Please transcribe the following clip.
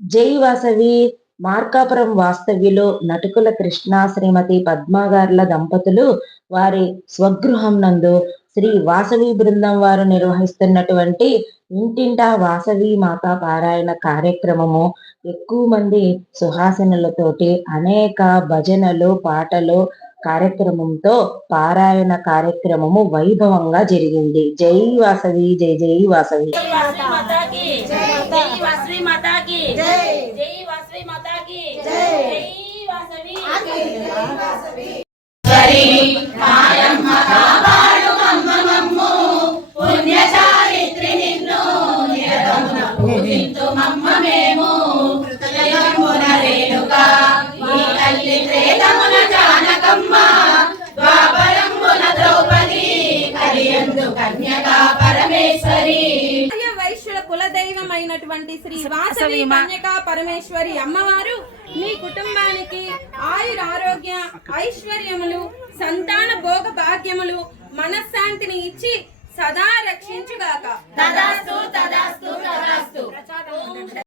జై వాసవి మార్కాపురం వాస్తవ్యులు నటుకుల కృష్ణ శ్రీమతి పద్మాగార్ల దంపతులు వారి స్వగృహం నందు శ్రీ వాసవి బృందం వారు నిర్వహిస్తున్నటువంటి ఇంటింటా వాసవి మాతా పారాయణ కార్యక్రమము ఎక్కువ మంది సుహాసినులతోటి అనేక భజనలు పాటలు కార్యక్రమంతో పారాయణ కార్యక్రమము వైభవంగా జరిగింది. జై వాసవి, జై జై వాసవి. వైశ్యుల కులదైవమైనటువంటి శ్రీ వాసవి కన్యకా పరమేశ్వరి అమ్మవారు మీ కుటుంబానికి ఆయుర ఆరోగ్య ఐశ్వర్యములు సంతాన భోగ భాగ్యములు మనశ్శాంతిని ఇచ్చి సదా రక్షించుగాక.